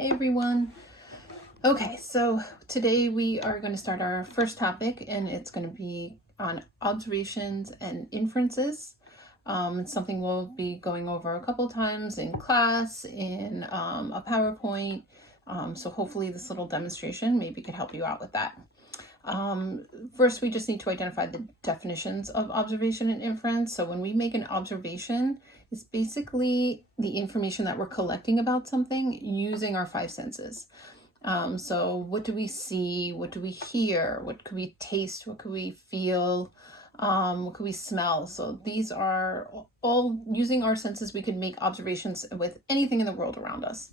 Hey everyone. Okay, so today we are going to start our first topic, and it's going to be on observations and inferences. It's something we'll be going over a couple times in class, in a PowerPoint. So hopefully this little demonstration maybe could help you out with that. First, we just need to identify the definitions of observation and inference. So when we make an observation, it's basically the information that we're collecting about something using our five senses. So what do we see? What do we hear? What could we taste? What could we feel? What could we smell? So these are all using our senses. We could make observations with anything in the world around us.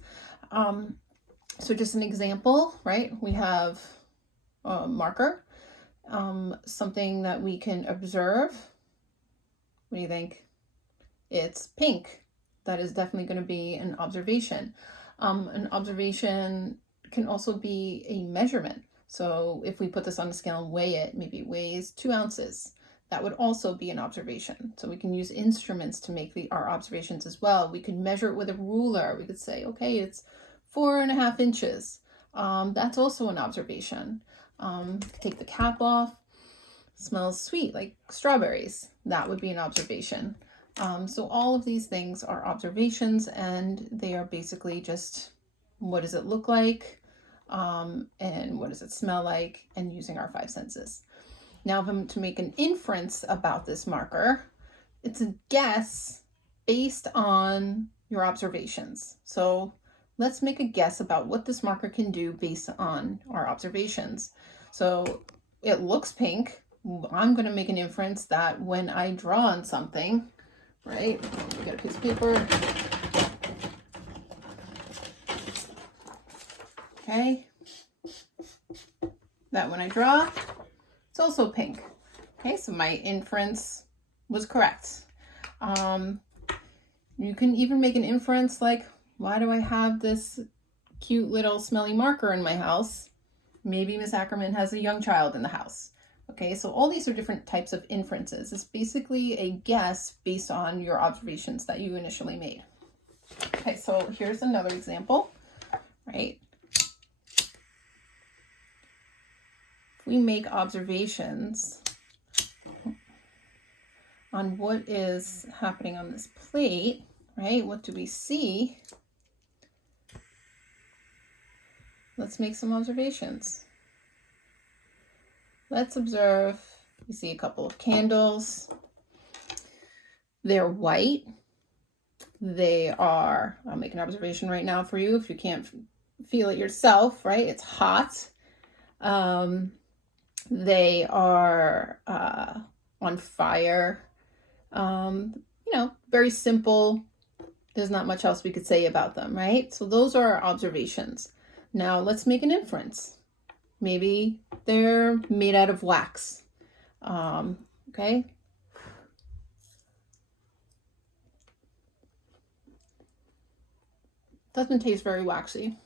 So just an example, right? We have a marker, something that we can observe. What do you think? It's pink. That is definitely going to be an observation. An observation can also be a measurement. So if we put this on a scale and weigh it, maybe it weighs 2 ounces. That would also be an observation. So we can use instruments to make our observations as well. We could measure it with a ruler. We could say, okay, it's 4.5 inches. That's also an observation. Take the cap off. Smells sweet, like strawberries. That would be an observation. So all of these things are observations, and they are basically just what does it look like, and what does it smell like, and using our five senses. Now, if I'm to make an inference about this marker, it's a guess based on your observations. So let's make a guess about what this marker can do based on our observations. So it looks pink. I'm going to make an inference that when I draw on something, right, get a piece of paper. Okay, that when I draw, it's also pink. Okay, so my inference was correct. You can even make an inference like, why do I have this cute little smelly marker in my house? Maybe Miss Ackerman has a young child in the house. Okay, so all these are different types of inferences. It's basically a guess based on your observations that you initially made. Okay, so here's another example, right? We make observations on what is happening on this plate, right? What do we see? Let's make some observations. Let's observe. We see a couple of candles. They're white. They are, I'll make an observation right now for you if you can't feel it yourself, right? It's hot. They are on fire. Very simple. There's not much else we could say about them, right? So those are our observations. Now let's make an inference. Maybe they're made out of wax. Okay. Doesn't taste very waxy.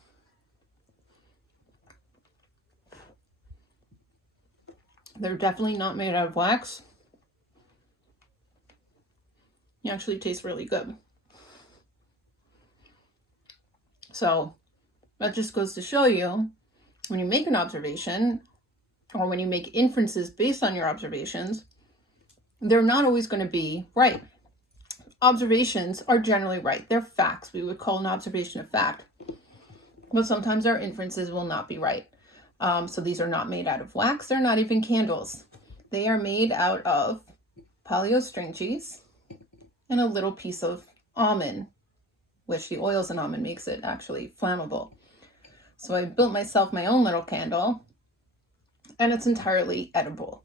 They're definitely not made out of wax. It actually tastes really good. So that just goes to show you, when you make an observation or when you make inferences based on your observations, they're not always going to be right. Observations are generally right. They're facts. We would call an observation a fact. But sometimes our inferences will not be right. So these are not made out of wax. They're not even candles. They are made out of Polly-O string cheese and a little piece of almond, which the oils in almond makes it actually flammable. So I built myself my own little candle, and it's entirely edible.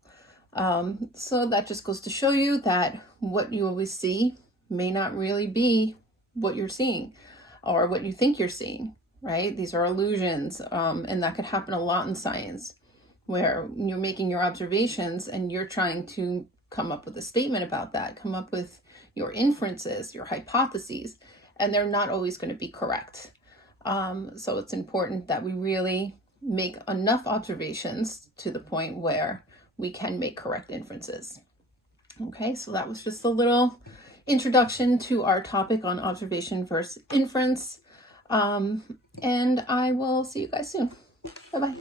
So that just goes to show you that what you always see may not really be what you're seeing or what you think you're seeing, right? These are illusions, and that could happen a lot in science, where you're making your observations and you're trying to come up with a statement about that, come up with your inferences, your hypotheses, and they're not always going to be correct. So it's important that we really make enough observations to the point where we can make correct inferences. Okay, so that was just a little introduction to our topic on observation versus inference. And I will see you guys soon. Bye-bye.